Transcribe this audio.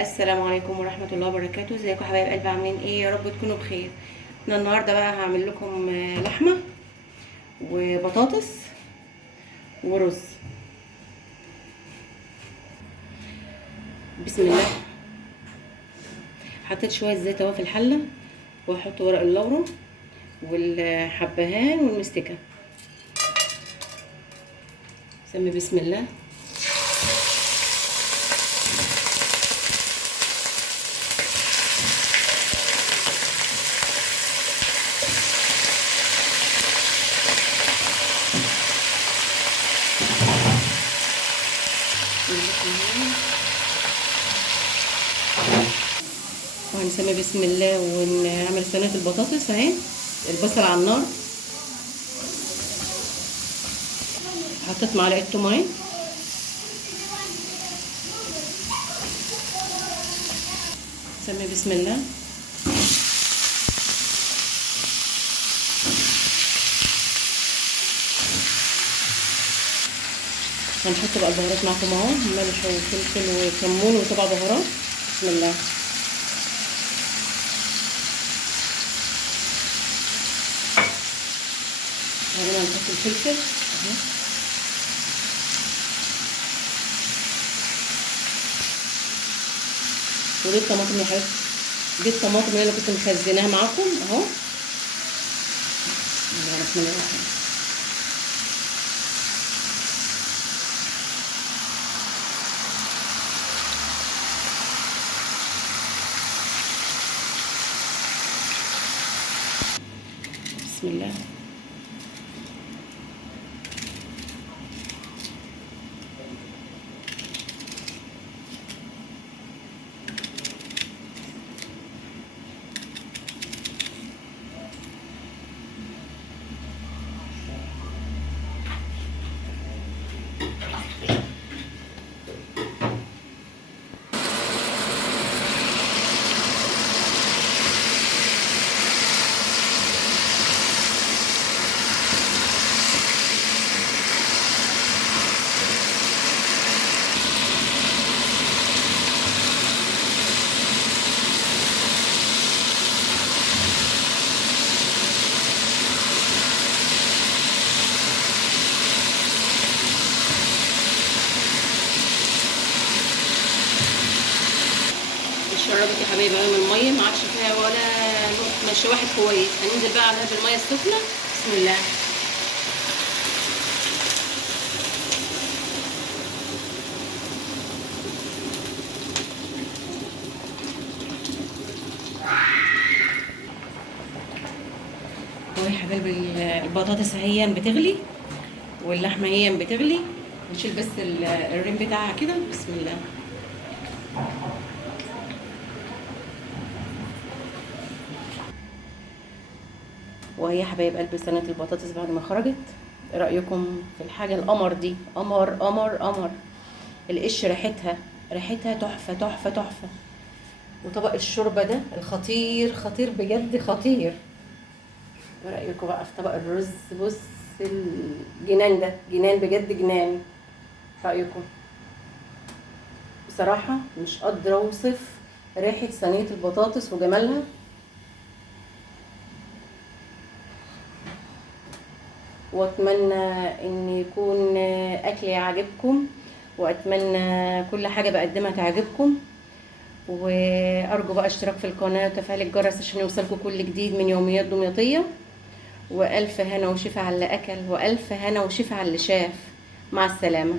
السلام عليكم ورحمة الله وبركاته. ازيكم يا حبايب قلبي؟ عاملين ايه؟ يا رب تكونوا بخير. انا النهارده بقى هعمل لكم لحمة وبطاطس ورز. بسم الله. حطيت شوية زيت اهو في الحلة، وهحط ورق اللورا والحبهان والمستكة. سمي بسم الله. وهنسمي بسم الله ونعمل صينية البطاطس اهي. البصل على النار، حطيت معلقة تومية، سمي بسم الله. هنحط بقى البهارات معاكم اهو، ملح وفلفل وكمون وسبع بهارات. بسم الله. بعدين هنحط الفلفل اهو، ودي الطماطم يا حبيبتي، دي الطماطم اللي انا كنت مخزناها معاكم اهو. بسم الله الرحمن الرحيم. بسم الله. شربت يا حبايبي من الميه، ما عادش فيها ولا نقطه ماشي واحد كويس. هننزل بقى عليها بالميه السخنه. بسم الله. اهو يا حبايبي البطاطس اهي بتغلي واللحمه اهي بتغلي. نشيل بس الريم بتاعها كده. بسم الله. وهي حبايب قلبي صينيه البطاطس بعد ما خرجت. ايه رايكم في الحاجه القمر دي؟ قمر قمر قمر. القش ريحتها تحفه تحفه تحفه. وطبق الشوربه ده الخطير خطير بجد خطير. ايه رايكم بقى في طبق الرز؟ بص الجنان ده جنان بجد جنان. رايكم؟ بصراحه مش قادره اوصف ريحه صينيه البطاطس وجمالها. واتمنى ان يكون اكلي يعجبكم، واتمنى كل حاجه بقدمها تعجبكم. وارجو بقى اشتراك في القناه وتفعيل الجرس عشان يوصلكم كل جديد من يوميات دمياطيه. والف هنا وشفا على اللي اكل، والف هنا وشفا على اللي شاف. مع السلامه.